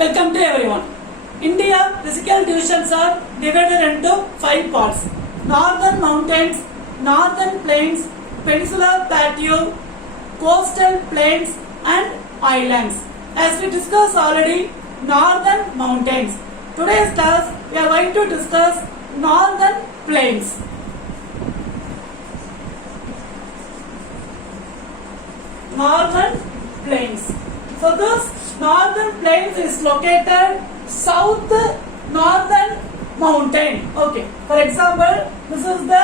Welcome to everyone. India physical divisions are divided into 5 parts: northern mountains, northern plains, peninsular plateau, coastal plains, and islands. As we discussed already, northern mountains. Today's class we are going to discuss northern plains. Northern plains. So this northern plains is located south northern mountain. Okay. For example, this is the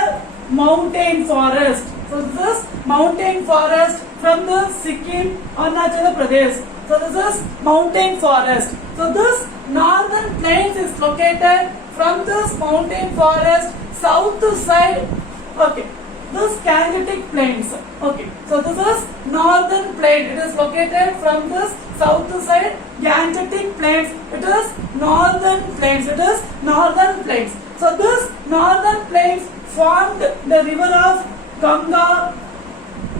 mountain forest. So this is mountain forest from the Sikkim, Arunachal Pradesh. So this is mountain forest. So this northern plains is located from this mountain forest south side. Okay. This Gangetic plains. Okay. So this is northern plain. It is located from this south side Gangetic plains. It is northern plains. It is northern plains. So this northern plains formed the river of Ganga,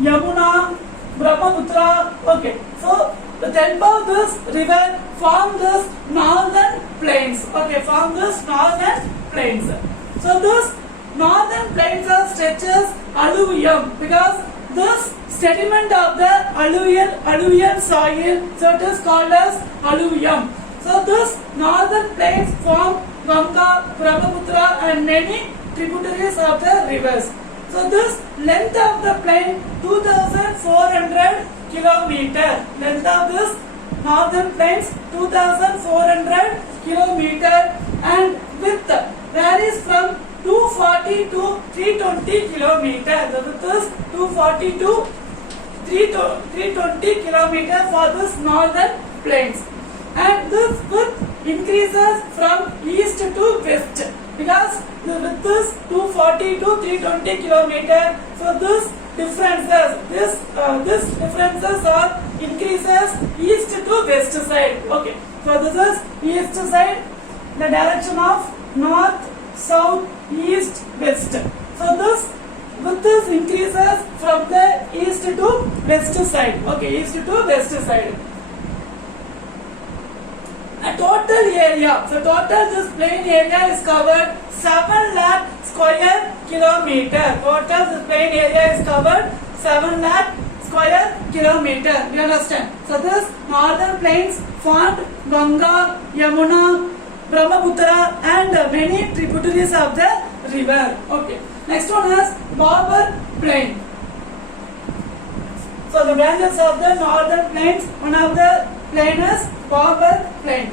Yamuna, Brahmaputra. Okay. So the help of this river form this northern plains. Okay. Form this northern plains. So this northern plains are stretches alluvium because this sediment of the alluvial soil, so it is called as alluvium. So this northern plains form Ganga, Brahmaputra and many tributaries of the rivers. So this length of the plain 2400 kilometer. Length of this northern plains 2400 kilometer and width varies from 240 to 320 kilometer. The width is 240 to 320 kilometer for this northern plains. And this width increases from east to west because the width is 240 to 320 kilometer. So this differences are increases east to west side. Okay. So this is east side, the direction of north, south, east, west. So this width increases from the east to west side. Okay, east to west side. A total area. So total this plain area is covered 7 lakh square kilometer. Total this plain area is covered 7 lakh square kilometer. You understand? So this northern plains formed Ganga, Yamuna, Brahmaputra and many tributaries of the river. Okay. Next one is Ghabbar plain. So the branches of the northern plains, one of the plain is Ghabbar plain.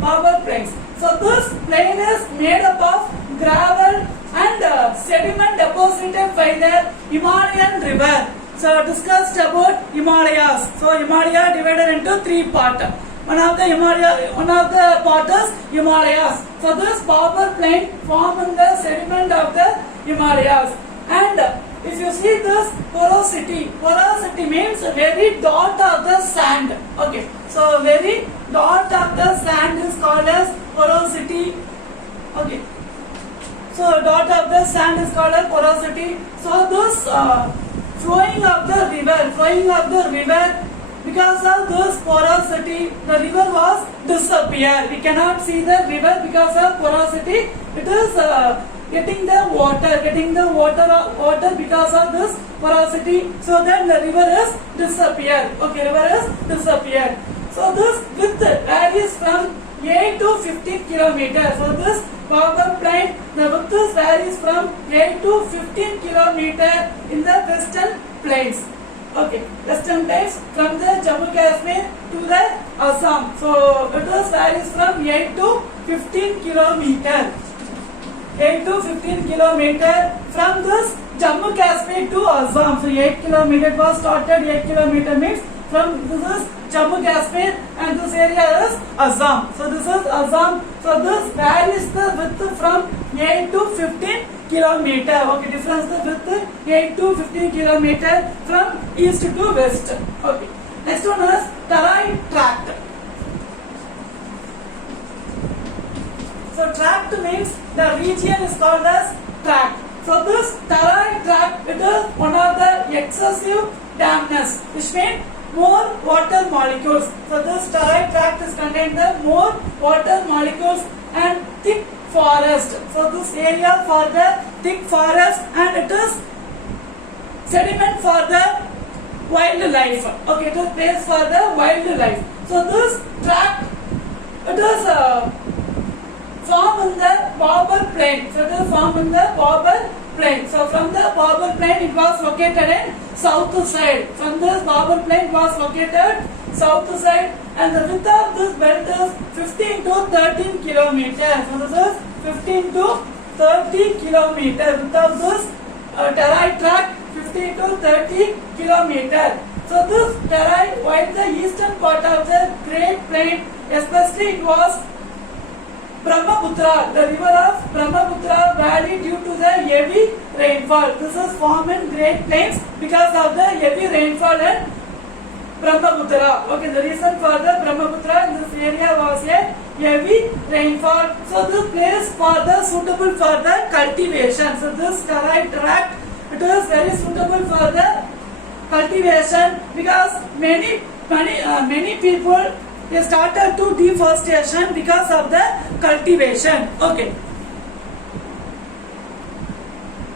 Ghabbar plains. So this plain is made up of gravel and sediment deposited by the Himalayan river. So discussed about Himalayas. So Himalaya divided into 3 parts. One of the part is Himalayas. So this Ghabbar plain form in the sediment of the Himalayas. And if you see this porosity means very dot of the sand. Okay. So very dot of the sand is called as porosity. Okay. So dot of the sand is called as porosity. So this flowing of the river, because of this porosity, the river was disappear. We cannot see the river because of porosity. It is getting the water because of this porosity. So then the river is disappear. Okay, river is disappear. So this width varies from 8 to 15 kilometers. So this Ghabbar plain, the width varies from 8 to 15 kilometers in the western plains. Okay, western plains from the Jammu Kashmir to the Assam. So it varies from 8 to 15 kilometers. 8 to 15 kilometers from this Jammu Kashmir to Assam. So 8 kilometers was started. 8 kilometers means from this is Jammu Kashmir and this area is Assam. So this is Assam. So this varies the width from 8 to 15 kilometer. Okay, difference the width 8 to 15 kilometer from east to west. Okay. Next one is terrain tract. So tract means the region is called as tract. So this terrain tract, it is one of the excessive dampness, which means more water molecules. So this sterile tract is contained the more water molecules and thick forest. So this area for the thick forest, and it is sediment for the wildlife. Okay, it is place for the wildlife. So this tract, it is formed in the Bhabur plain. So it is formed in the Bhabur plain. So from the Bhabur plain, it was located in south side. From this Bhabur plain, it was located south side, and the width of this belt is 15 to 13 kilometers. So this is 15 to 30 kilometers. Width of this territe tract 15 to 30 kilometers. So this territe, while the eastern part of the Great Plain, especially it was Brahmaputra, the river of Brahmaputra valley, due to the heavy rainfall. This is formed in Great Plains because of the heavy rainfall in Brahmaputra. Okay, the reason for the Brahmaputra in this area was a heavy rainfall. So this place for the suitable for the cultivation. So this territe tract, it is very suitable for the cultivation because many people they started to deforestation because of the cultivation. Okay.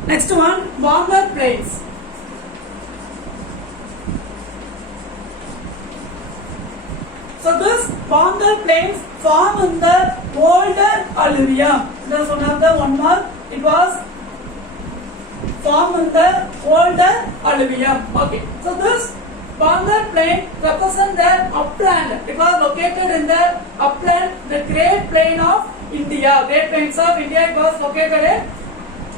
Next one, warmer plains. So this warmer plains form in the older alluvium. This one of the one more. It was formed in the older alluvium. Okay. So this warmer plain represents the upland. It was located in the upland, the Great Plain of India. Great Plains of India, it was located in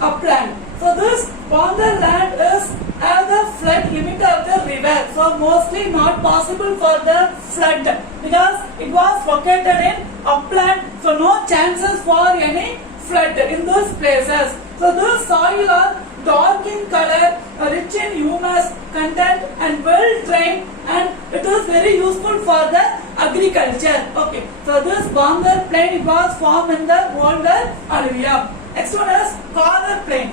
upland. So this warmer land is at the flood limit of the river. So mostly not possible for the flood because it was located in upland. So no chances for any flood in those places. So this soil are dark in color, rich in humus content and well drained, and it is very useful for the agriculture. Okay, so this warmer plain, it was formed in the older alluvium. Next one is Khader plain.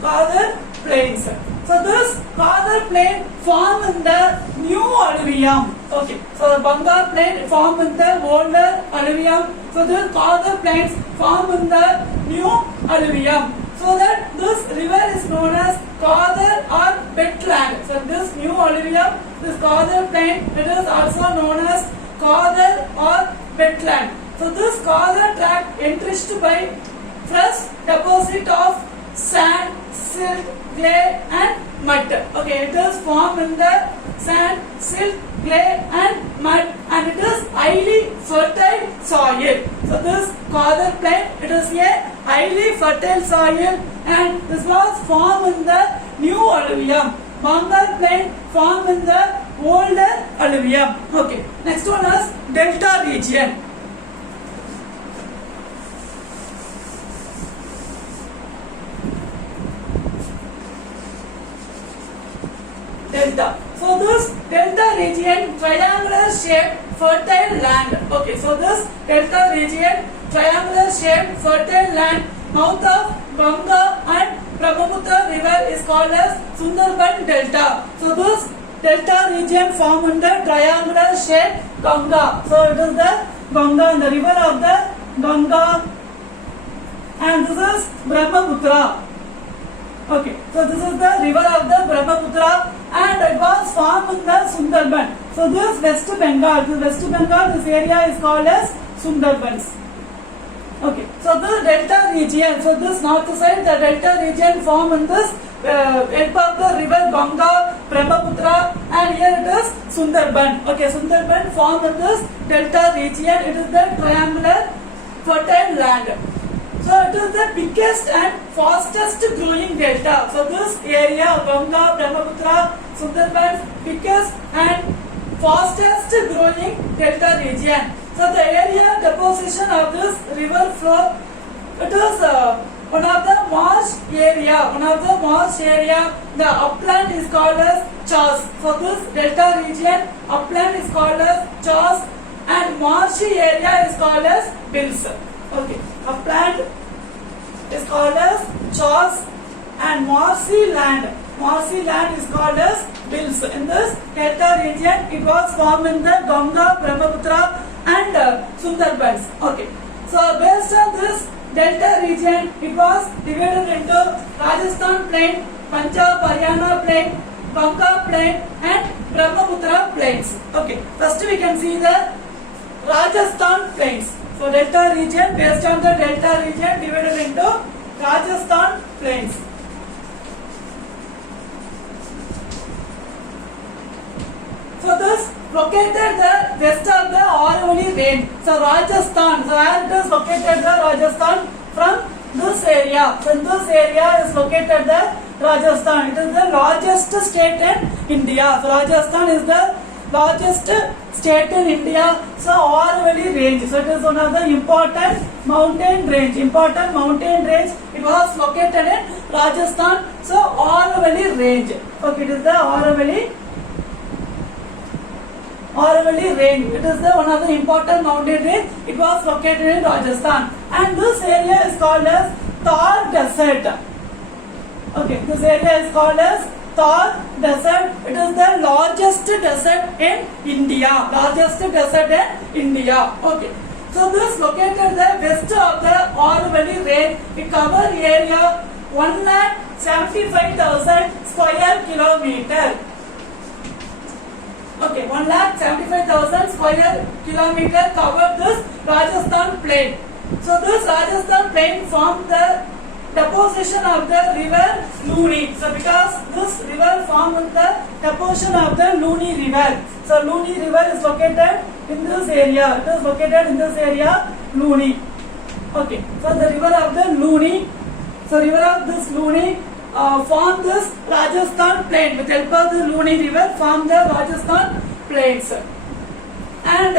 Khader plains. So this Khader plain formed in the new alluvium. Okay, so the Bangar plain formed in the older alluvium. So this Khader plains formed in the new alluvium. So that this river is known as Khader or wetland. So this new alluvium, this Khader plain, it is also known as Khader or wetland. So this Khader tract enriched by fresh deposit of sand, silt, clay and mud. Okay, it is formed in the sand, silt, clay and mud, and it is highly fertile soil. So this Khader plain, it is a highly fertile soil, and this was formed in the new alluvium. Bangar plain formed in the older alluvium. Okay, next one is delta region. Delta. So this delta region, triangular shaped fertile land. Okay, so this delta region, triangular shaped fertile land, mouth of Ganga and Brahmaputra river is called as Sundarban Delta. So this delta region formed in the triangular shaped Ganga. So it is the Ganga, the river of the Ganga, and this is Brahmaputra. Okay, so this is the river of the Brahmaputra, and it was formed in the Sundarban. So this West Bengal, this area is called as Sundarbans. Okay, so the delta region, so this north side, the delta region formed in this help of the river Ganga, Brahmaputra, and here it is Sundarban. Okay, Sundarban formed in this delta region. It is the triangular fertile land. So it is the biggest and fastest growing delta. So this area, Ganga, Brahmaputra, Sundarban, biggest and fastest growing delta region. So the area deposition of this river flow, it is one of the marsh area. The upland is called as Chas. So this delta region, upland is called as Chas, and marshy area is called as Bills. Okay, upland is called as Chas and marshy land. Marshy land is called as hills. In this delta region, it was formed in the Ganga, Brahmaputra and Sundarbans. Okay. So based on this delta region, it was divided into Rajasthan plain, Punjab, Haryana plain, Ganga plain and Brahmaputra plains. Okay. First we can see the Rajasthan plains. So delta region, based on the delta region, divided into Rajasthan plains. So this located the west of the Aravalli range. So Rajasthan, so where it is located the Rajasthan? From this area. So in this area is located the Rajasthan. It is the largest state in India. So Rajasthan is the largest state in India. So Aravalli range. So it is one of the important mountain range. Important mountain range. It was located in Rajasthan. So Aravalli range. Okay, it is the Aravalli range. It is the one of the important mountain range. It was located in Rajasthan. And this area is called as Thar Desert. Okay, this area is called as Thar Desert. It is the largest desert in India. Largest desert in India. Okay. So this located the west of the Aravalli range. It covers area 1,75,000 square kilometer. Okay, 1,75,000 square kilometer covered this Rajasthan plain. So this Rajasthan plain formed the deposition of the river Luni. So because this river formed the deposition of the Luni river. So Luni river is located in this area. It is located in this area, Luni. Okay. So the river of the Luni. So river of this Luni formed this Rajasthan plain. With help of the Luni river formed the Rajasthan plains. And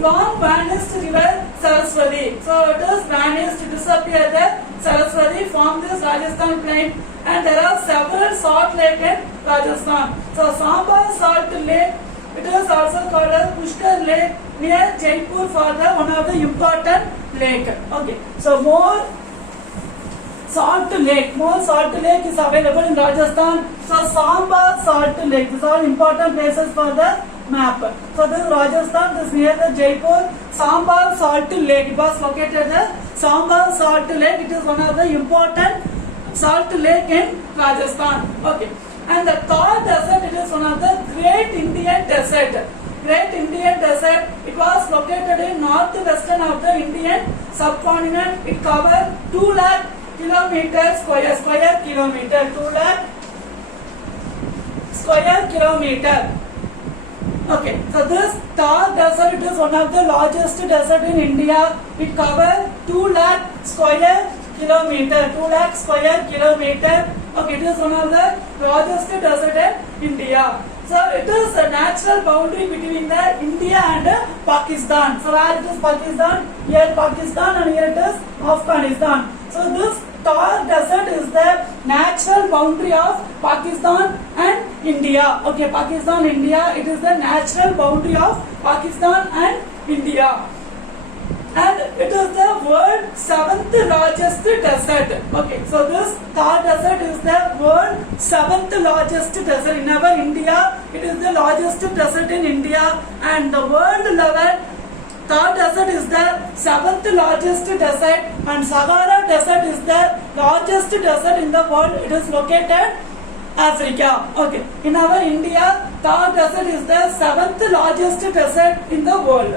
long vanished river Saraswati. So it is vanished, disappeared the Saraswati formed this Rajasthan plain, and there are several salt lakes in Rajasthan. So Samba salt lake, it is also called as Pushkar lake near Jaipur for the one of the important lake. Okay. So more salt lake is available in Rajasthan. So Samba salt lake, these are important places for the map. So this is Rajasthan, this is near the Jaipur. Samba salt lake, it was located the Samba salt lake. It is one of the important salt lake in Rajasthan. Okay. And the Thar Desert, it is one of the Great Indian Desert. Great Indian Desert, it was located in northwestern of the Indian subcontinent. It covered 2 lakh kilometers square kilometer, 2 lakh square kilometer. Okay, so this Thar Desert, it is one of the largest desert in India. It covers 2 lakh square kilometer, 2 lakh square kilometer. Okay, it is one of the largest desert in India. So it is a natural boundary between the India and Pakistan. So where it is Pakistan? Here Pakistan and here it is Afghanistan. So this Thar Desert is the natural boundary of Pakistan and India. Okay, Pakistan, India, it is the natural boundary of Pakistan and India. And it is the world's 7th largest desert. Okay, so this Thar Desert is the world's 7th largest desert in our India. It is the largest desert in India, and the world level Thar Desert is the 7th largest desert, and Sahara Desert is the largest desert in the world. It is located Africa. Okay, in our India, Thar Desert is the 7th largest desert in the world.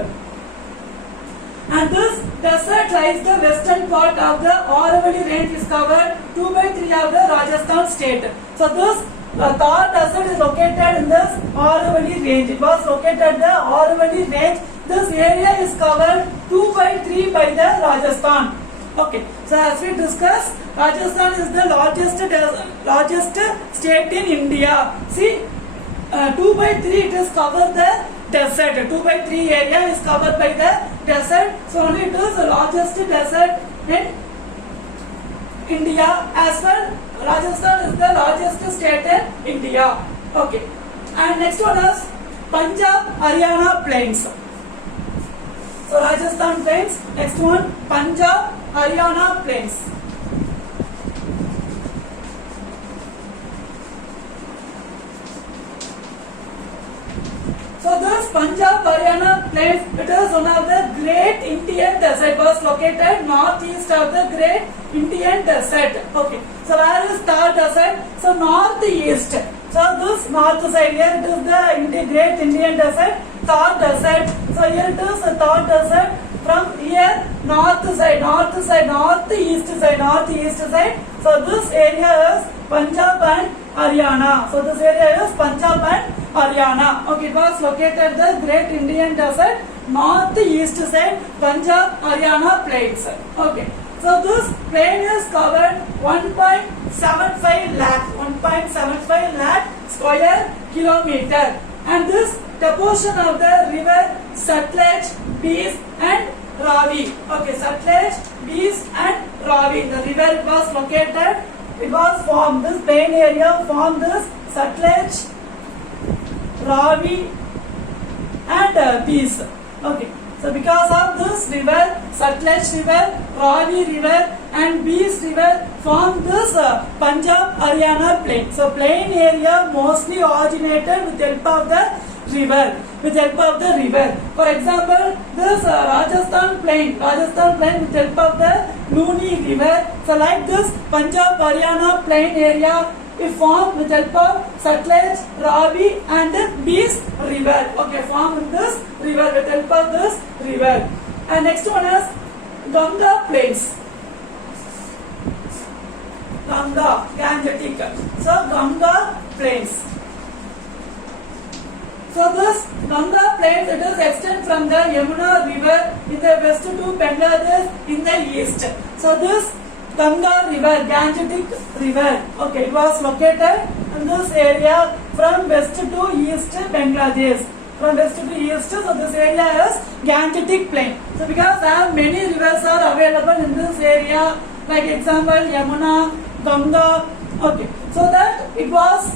And this desert lies the western part of the Aravalli range, is covered 2/3 of the Rajasthan state. So this Thar Desert is located in this Aravalli range. It was located in the Aravalli range. This area is covered 2/3 by the Rajasthan. Okay. So as we discussed, Rajasthan is the largest state in India. See, 2/3 it is covered the desert. 2/3 area is covered by the desert. So only it is the largest desert in India. As well, Rajasthan is the largest state in India. Okay. And next one is Punjab Haryana plains. So Rajasthan plains. Next one, Punjab Haryana plains. Punjab Haryana plains, it is one of the great Indian desert, was located northeast of the great Indian desert. Okay, so where is Thar desert? So northeast. So this north side, here it is the great Indian desert, Thar desert. So here it is the Thar desert. From here northeast side. So this area is Punjab and Haryana. So this area is Punjab and Haryana. Okay, it was located the great Indian desert, northeast side, Punjab Haryana plains. Okay. So this plain is covered 1.75 lakh square kilometer, and this the portion of the river Satluj, Beas and Ravi. Okay, Satluj, Beas and Ravi. The river was located. It was formed. This plain area formed this Satluj, Ravi and Beas. Okay. So because of this river, Satluj river, Ravi river and Beas river form this Punjab Haryana plain. So plain area mostly originated with help of the river. For example, this Rajasthan plain with help of the Luni river. So like this Punjab Haryana plain area is formed with help of Satluj, Ravi and Beas river. Okay, formed this river with help of this river. And next one is Ganga plains. Gangetic. So Ganga plains. So this Ganga plains, it is extend from the Yamuna river in the west to Bangladesh in the east. So this Ganga river, Gangetic river, okay, it was located in this area from west to east Bangladesh. So this area is Gangetic plain. So because many rivers are available in this area, like example Yamuna, Ganga, okay. So that it was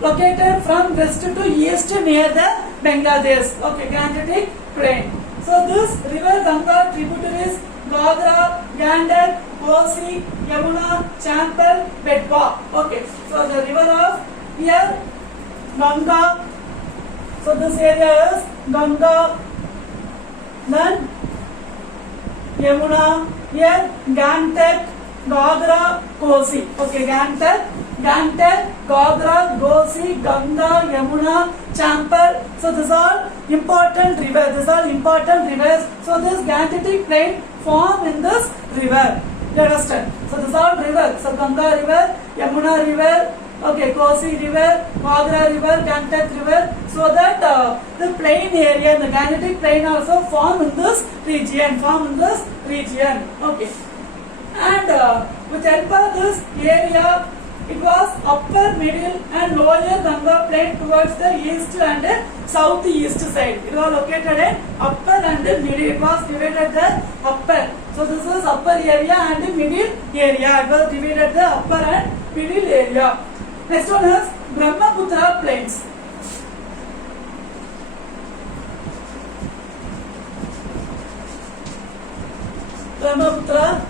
located from west to east near the Bangladesh, okay, Gangetic plain. So this river Ganga tributaries Godra, Gandak, Kosi, Yamuna, Champal, Betwa. Okay, so the river of here Ganga. So this area is Ganga, then Yamuna, here Gantak, Godra, Kosi. Okay, Gantak, Godra, Kosi, Ganga, Yamuna, Champal. So these are important rivers. So this Gangetic plain form in this river. You understand? So these are rivers. So Ganga river, Yamuna river, okay, Kosi river, Godra river, Gantak river. So that the plain area, the Gangetic plain also form in this region. Okay. And with help of this area, it was upper, middle and lower Ganga plain towards the east and southeast side. It was located in upper and middle. It was divided the upper. So this is upper area and middle area. It was divided the upper and middle area. Next one is Brahmaputra plains. Brahmaputra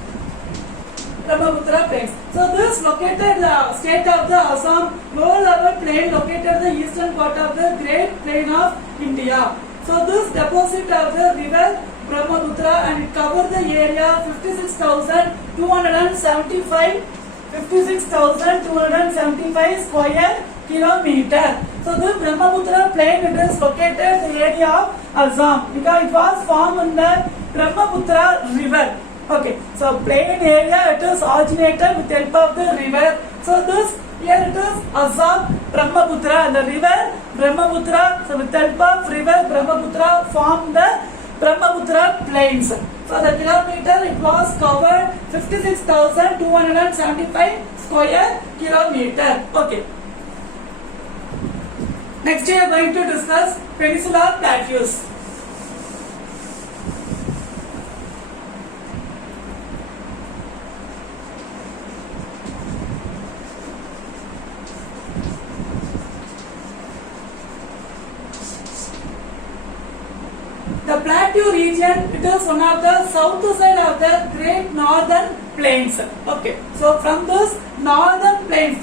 plains. So this located the state of the Assam, low level plain located the eastern part of the great plain of India. So this deposit of the river Brahmaputra and it covered the area 56,275 square kilometer. So the Brahmaputra plain, it is located in the area of Assam because it was formed in the Brahmaputra river. Okay, so plain area, it is originated with help of the river. So this here it is Assam Brahmaputra and the river Brahmaputra. So with help of river Brahmaputra formed the Brahmaputra plains. So the kilometer it was covered 56,275 square kilometer. Okay. Next we are going to discuss peninsular plateaus. The plateau region, it is one of the south side of the great northern plains. Okay, so from this northern plains,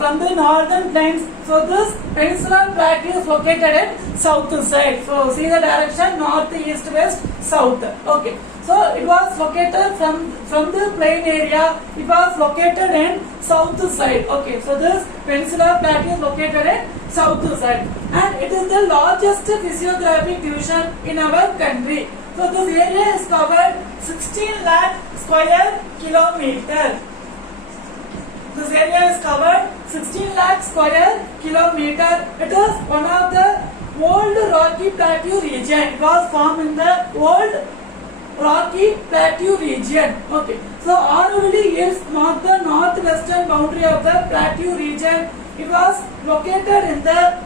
so this peninsular plateau is located in south side. So see the direction north, east, west, south. Okay, so it was located from the plain area. It was located in south side. Okay, so this peninsular plateau is located in south side, and it is the largest physiographic division in our country. So this area is covered 16 lakh square kilometer. This area is covered 16 lakh square kilometer. It is one of the old Rocky Plateau region. It was formed in the old Rocky Plateau region. Okay. So Aravalli is not the northwestern boundary of the Plateau region. It was located in the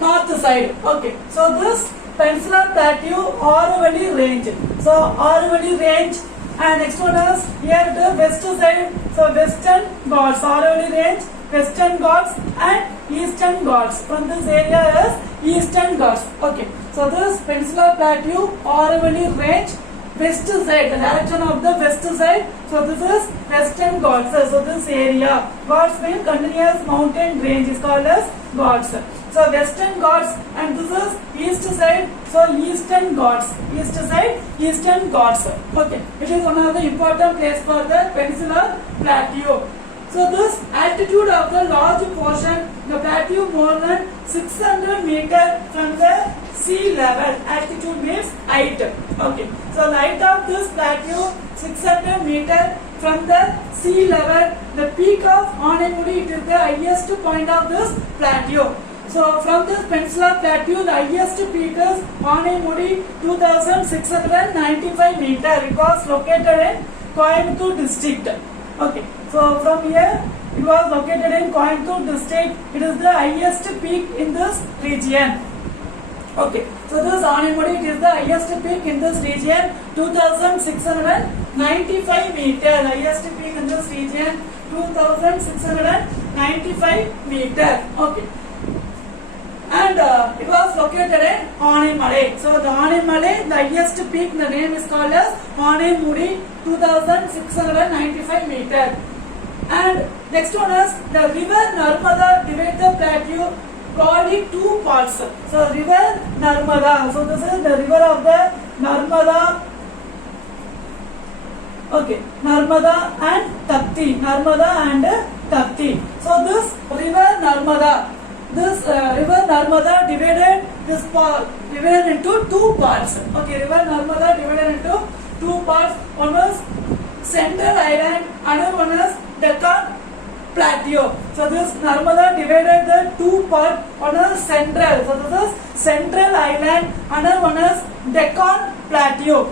north side. Okay. So this Peninsular Plateau, Aravalli range. So Aravalli range, and next one is here the west side. So Western Ghats, Aravalli range, Western Ghats and Eastern Ghats. From this area is Eastern Ghats. Okay. So this Peninsular Plateau, Aravalli range, west side, the direction of the west side. So this is Western Ghats. So this area, Ghats means continuous mountain range, is called as Ghats. So Western Ghats, and this is east side. So Eastern Ghats, east side, Eastern Ghats. Okay, it is one of the important place for the Peninsular Plateau. So this altitude of the large portion, the plateau more than 600 meter from the sea level. Altitude means height. Okay, so the height of this plateau 600 meter from the sea level. The peak of Anaimmudi, it is the highest point of this plateau. So from this Peninsular Plateau, the highest peak is Anaimmudi, 2695 meter. It was located in Coimbatore district. Okay, so from here it was located in Coimbatore district. It is the highest peak in this region. Okay, so this Anaimmudi, it is the highest peak in this region, 2695 meter. Highest peak in this region, 2695 meter. Okay. And it was located in Anaimmale. So the Anaimmale, the highest peak, the name is called as Anaimmudi, 2695 meter. And next one is the river Narmada divides the plateau broadly two parts. So river Narmada. So this is the river of the Narmada. Okay, Narmada and Tapti. Narmada and Tapti. So this river Narmada. This river Narmada divided into two parts. Okay, river Narmada divided into two parts. One is Central Island, another one is Deccan Plateau. So this Narmada divided the two parts. One is Central. So this is Central Island. Another one is Deccan Plateau.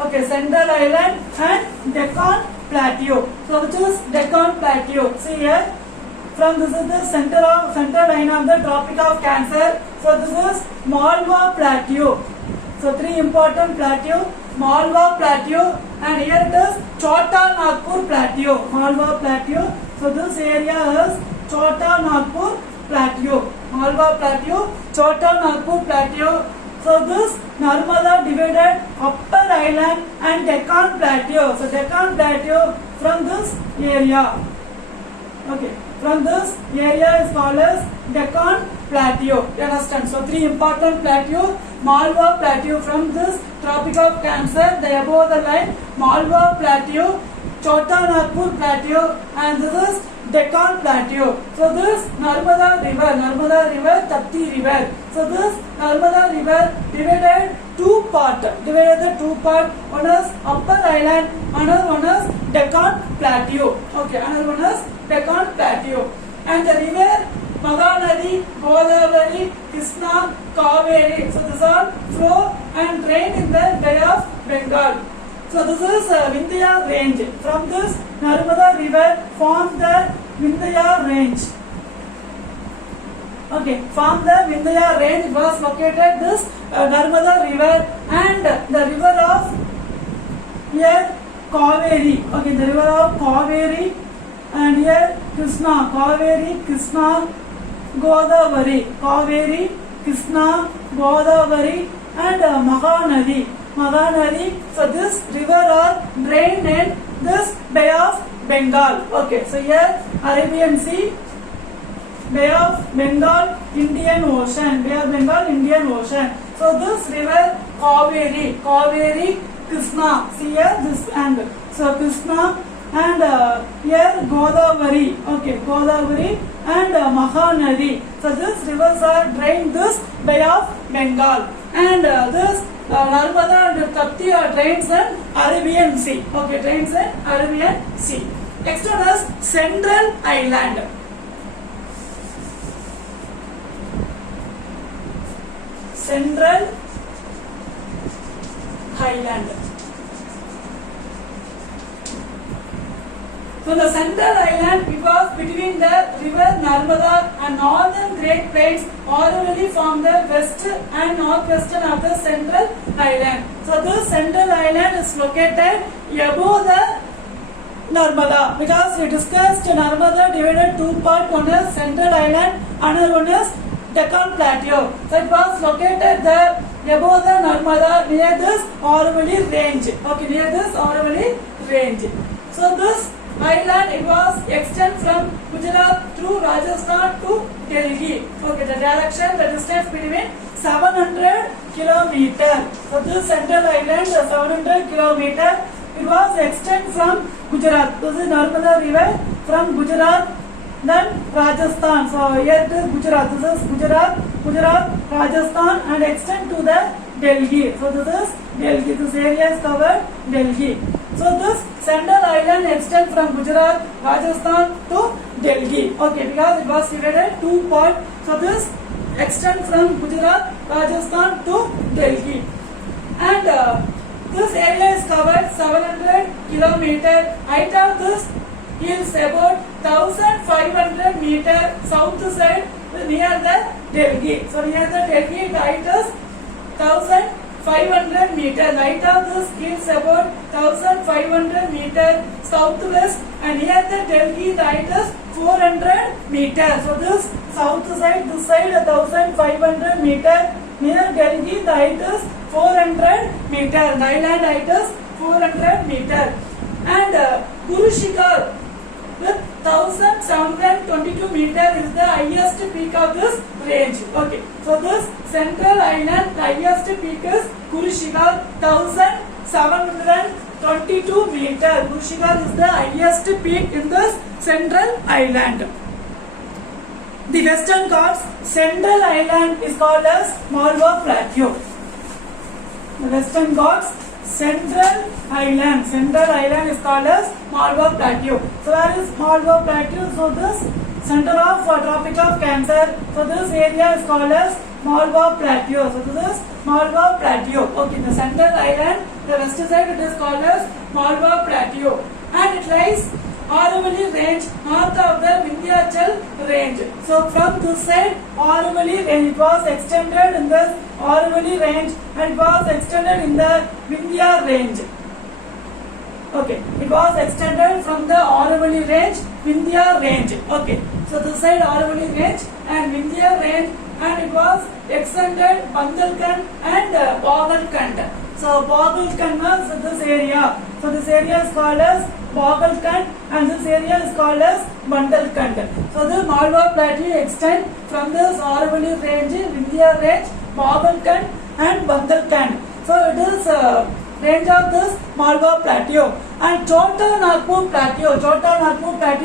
Okay, Central Island and Deccan Plateau. So which is Deccan Plateau? See here. From this is the center line of the Tropic of Cancer. So this is Malwa Plateau. So three important plateau, Malwa Plateau, and here it is Chota Nagpur Plateau. Malwa Plateau. So this area is Chota Nagpur Plateau. Malwa Plateau, Chota Nagpur Plateau. So this Narmada divided Upper Island and Deccan Plateau. So Deccan Plateau from this area. Okay. From this area is called as Deccan Plateau. You understand? So three important plateau. Malwa Plateau from this Tropic of Cancer, the above the line, Malwa Plateau, Chota Nagpur Plateau, and this is Deccan Plateau. So this Narmada River, Tapti River. So this Narmada River divided two parts. One is Upper Island, another one is Deccan Plateau. Okay, another one is Deccan Plateau. And the river Mahanadi, Godavari, Krishna, Kaveri. So these are flow and drain in the Bay of Bengal. So this is Vindhya range. From this Narmada River forms the Vindhya range. Okay, from the Vindhya range was located this Narmada River and the river of here Kaveri. Okay, the river of Kaveri, and here Krishna, Kaveri, Krishna, Godavari, Kaveri, Krishna, Godavari, and Mahanadi. Mahanadi. So this river are drained in this Bay of Bengal. Okay, so here Arabian Sea, Bay of Bengal, Indian Ocean, Bay of Bengal, Indian Ocean. So this river Kaveri, Krishna. See here this angle. So Krishna and here Godavari. Okay, Godavari and Mahanadi. So these rivers are drained this Bay of Bengal, and this Narmada and Tapti are drains in Arabian Sea. Okay, drains in Arabian Sea. Next one is Central Island. Central Highland. So the Central Island, it was between the river Narmada and northern Great Plains, originally from the west and northwestern of the Central Island. So this Central Island is located above the Narmada, because we discussed Narmada divided two parts. One is Central Island, another one is Deccan Plateau. So it was located there above the Narmada near this Aravalli range. Okay, near this Aravalli range. So this island, it was extend from Gujarat through Rajasthan to Delhi. Okay, the direction, the distance between 700 kilometers. So this Central Island, 700 kilometers, it was extend from Gujarat. This is Narmada river from Gujarat, then Rajasthan. So here it is Gujarat. This is Gujarat, Rajasthan, and extend to the Delhi. So this is Delhi. This area is covered Delhi. So this Central Island extend from Gujarat, Rajasthan to Delhi. Okay, because it was divided two parts. So this extend from Gujarat, Rajasthan to Delhi, and this area is covered 700 kilometers. Height of this is about 1500 meters south side near the Delhi. So near the Delhi, the height is 1500 meters. Height of this is about 1500 meters southwest, and near the Delhi, the height is 400 meters. So this south side, this side 1500 meters. Near Delhi, the height is 400 meters. The island height is 400 meters. And Guru Shikhar with 1722 meters is the highest peak of this range. Okay, so this Central Island, the highest peak is Guru Shikhar, 1722 meters. Guru Shikhar is the highest peak in this Central Island. The Western Ghats, Central Island is called as Malwa Plateau. The Western Ghats, Central Island is called as Malwa Plateau. So where is Malwa Plateau? So this center of Tropic of Cancer. So this area is called as Malwa Plateau. So this is Malwa Plateau. Okay, the Central Island, the west side, it is called as Malwa Plateau, and it lies Aravalli range north of the Vindhyachal range. So from this side, Aravalli range, it was extended in this Aravalli range, and it was extended in the Vindhya range. Okay, it was extended from the Aravalli range, Vindhya range. Okay, so this side Aravalli range and Vindhya range, and it was extended Bundelkhand and Bagalkhand. So Bagalkhand is this area. So this area is called as Bagalkhand, and this area is called as Bundelkhand. So the Malwa Plateau extend from this Aravalli range, Vindhya range, Bagalkhand and Bundelkhand. So it is range of this Malwa Plateau. And Chota Nagpur Plateau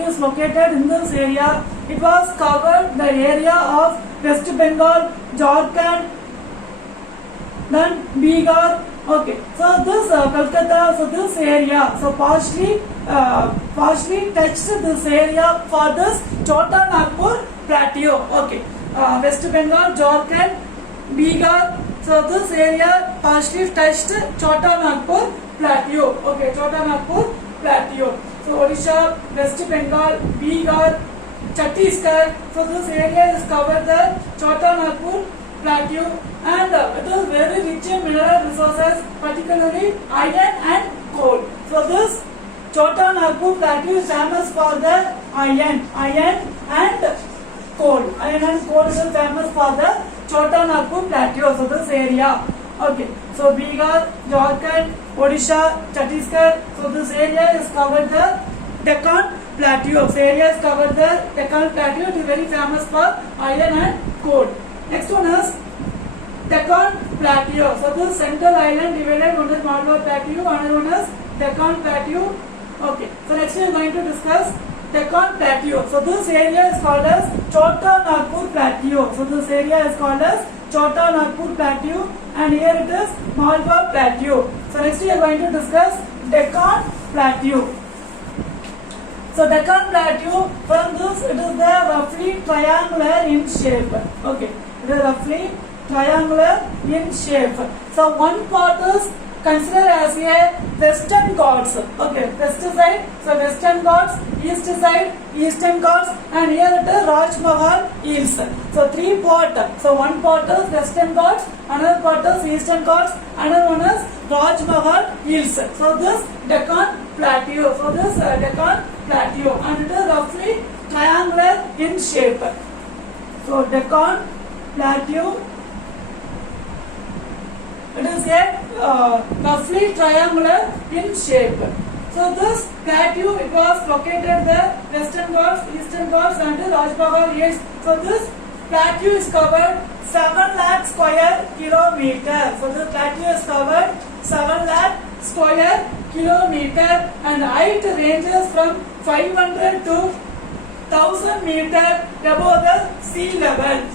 is located in this area. It was covered the area of West Bengal, Jharkhand, then Bihar. Okay, so this Kolkata, so this area, so partially touched this area for this Chota Nagpur Plateau. Okay, West Bengal, Jharkhand, Bihar. So this area partially touched Chota Nagpur Plateau. Okay, Chota Nagpur Plateau. So Odisha, West Bengal, Bihar, Chhattisgarh. So this area is covered the Chota Nagpur Plateau, and it is very rich in mineral resources, particularly iron and coal. So this Chota Nagpur Plateau is famous for the iron and coal. Iron and coal is famous for the Chota Nagpur Plateau. So this area. Okay. So Bihar, Jharkhand, Odisha, Chhattisgarh. So this area is covered the Deccan Plateau. So area is covered the Deccan Plateau. It is very famous for iron and coal. Next one is Deccan Plateau. So this central island divided, one is Malabar Plateau, another one is Deccan Plateau. Okay. So next we are going to discuss Deccan Plateau. So this area is called as Chota Nagpur Plateau. So this area is called as Chota Nagpur Plateau, and here it is Malabar Plateau. So next we are going to discuss Deccan Plateau. So Deccan Plateau, from this it is the roughly triangular in shape. Okay, it is roughly triangular in shape. So one part is considered as a Western Ghats. Okay, west side, so Western Ghats, east side, Eastern Ghats, and here it is Raj Mahal Hills. So three part. So one part is Western Ghats, another part is Eastern Ghats, another one is Raj Mahal Hills. So this Deccan Plateau. So this Deccan Plateau, and it is roughly triangular in shape. So Deccan Plateau, it is a roughly triangular in shape. So this plateau, it was located the Western Ghats, Eastern Ghats, and the Raj Mahal Hills. So this plateau is covered 7 lakh square kilometer. So this plateau is covered 7 lakh square kilometer, and height ranges from 500 to 1000 meter above the sea level.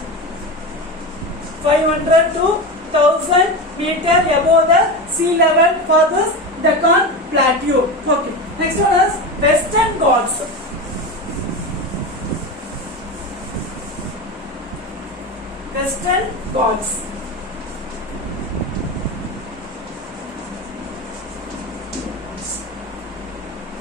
500 to 1000 meter above the sea level for this Deccan Plateau. Okay. Next one is Western Ghats. Western Ghats.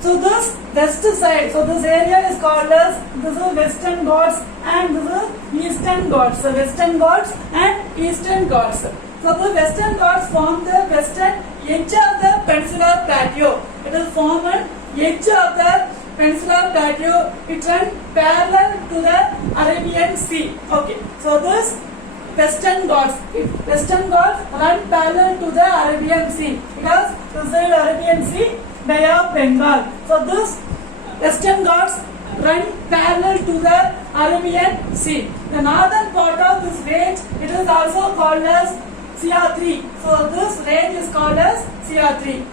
So this west side, so this area is called as, this is Western Ghats and this is Eastern Ghats. So Western Ghats and Eastern Ghats. So the Western Ghats form the western edge of the Peninsular Plateau. It is formed edge of the Peninsular Plateau. It runs parallel to the Arabian Sea. Okay. So this Western Ghats run parallel to the Arabian Sea because this is the Arabian Sea, Bay of Bengal. So this Western Ghats run parallel to the Arabian Sea. The northern part of this range, it is also called as Siahatri. So this range is called as Siahatri.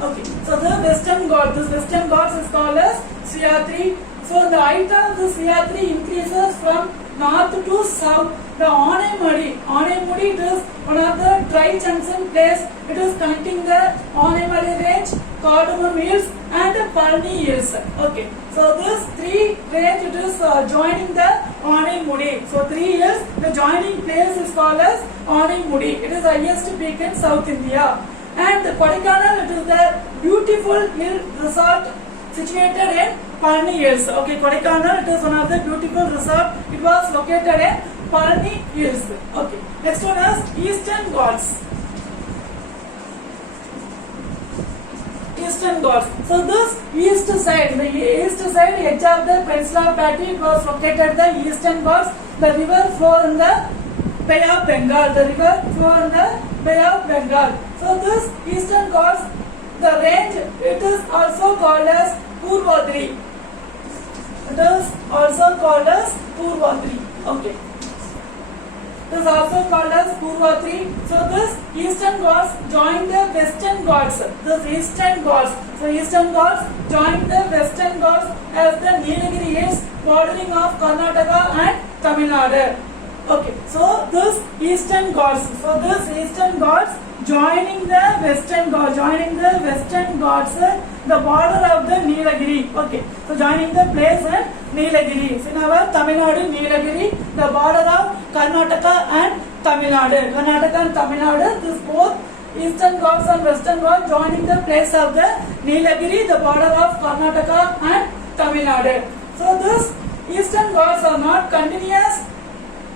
Okay, so the Western Ghats, this Western Ghats is called as Siahatri. So the height of the Siahatri increases from north to south. The Anaimudi, it is one of the tri-junction place. It is connecting the Anaimudi range, Cardamom Hills and Palni Hills. Okay, so this three range, it is joining the Anaimudi. So 3 hills, the joining place is called as Anaimudi. It is highest peak in South India. And Kodaikanal, it is the beautiful hill resort situated in Palni Hills. Okay, Kodaikanal, it is one of the beautiful resort. It was located in Palni Hills. Okay, next one is Eastern Ghats. Eastern Ghats. So this east side, the east side edge of the Peninsular Plateau, it was located the Eastern Ghats. The river flow in the Bay of Bengal. The river flow in the Bay of Bengal. So this Eastern Ghats, the range, it is also called as Purvadri. It is also called as Purvadri. Okay. It is also called as Purvadri. So this Eastern Ghats join the Western Ghats. This Eastern Ghats. So Eastern Ghats join the Western Ghats as the Nilagiri Hills bordering of Karnataka and Tamil Nadu. Okay. So this Eastern Ghats. So this Eastern Ghats joining the Western Ghats, the border of the Nilagiri. Okay, so joining the place in Nilagiri. So in our Tamil Nadu, Nilagiri, the border of Karnataka and Tamil Nadu. This both Eastern Ghats and Western Ghats joining the place of the Nilagiri, the border of Karnataka and Tamil Nadu. So this Eastern Ghats are not continuous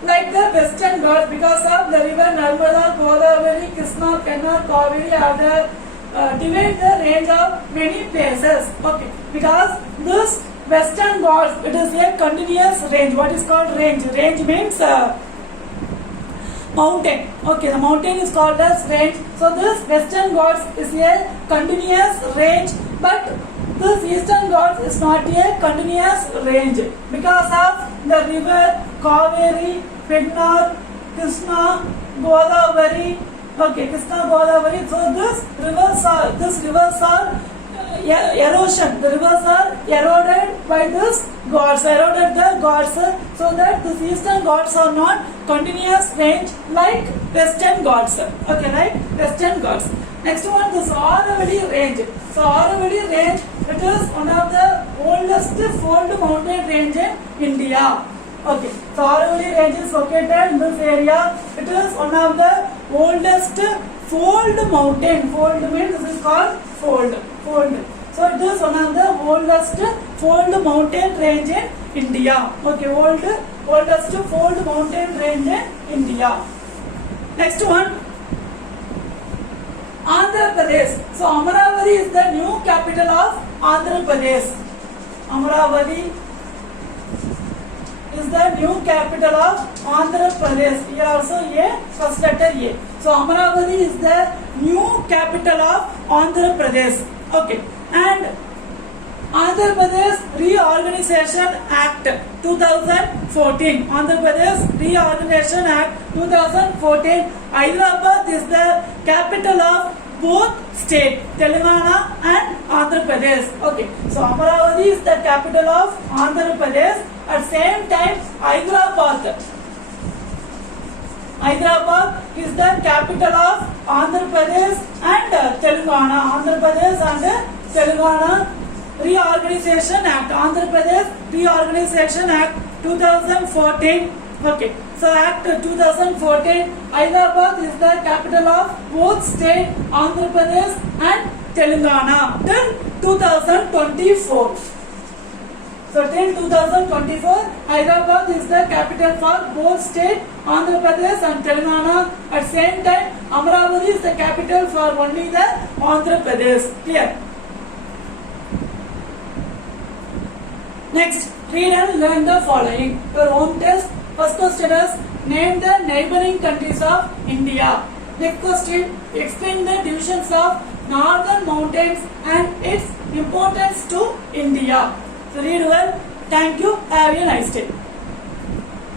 like the Western Ghats because of the river Narmada, Godavari, Krishna, Pennar, Kaveri are the divide the range of many places. Okay, because this Western Ghats, it is a continuous range. What is called range? Range means mountain. Okay, the mountain is called as range. So this Western Ghats is a continuous range, but this Eastern Ghats is not a continuous range because of the river Kaveri, Pennar, Krishna, Godavari. Okay, Krishna, Godavari. So these rivers are erosion. The rivers are eroded by this Ghats, eroded the Ghats, so that these Eastern Ghats are not continuous range like Western Ghats. Okay, right? Western Ghats. Next one, this Aravalli range. So Aravalli range, it is one of the oldest fold mountain range in India. Okay, so Aravalli range is located in this area. It is one of the oldest fold mountain. Fold means this is called fold. So it is one of the oldest fold mountain range in India. Okay, oldest fold mountain range in India. Next one, Andhra Pradesh. So Amaravati is the new capital of Andhra Pradesh. Amaravati is the new capital of Andhra Pradesh. Here also A, first letter A. So Amaravati is the new capital of Andhra Pradesh. Okay, and Andhra Pradesh Reorganization Act 2014. Andhra Pradesh Reorganization Act 2014. Hyderabad is the capital of both states, Telangana and Andhra Pradesh. Okay, so Amaravati is the capital of Andhra Pradesh. At same time, Hyderabad is the capital of Andhra Pradesh and Telangana. Andhra Pradesh and Telangana Reorganization Act. Andhra Pradesh Reorganization Act 2014. Okay, so Act 2014, Hyderabad is the capital of both states, Andhra Pradesh and Telangana till 2024. So till 2024, Hyderabad is the capital for both states, Andhra Pradesh and Telangana. At same time, Amaravati is the capital for only the Andhra Pradesh. Clear? Next, read and learn the following. Your home test. First question is, name the neighboring countries of India. Next question, explain the divisions of northern mountains and its importance to India. So read well. Thank you. Have a nice day.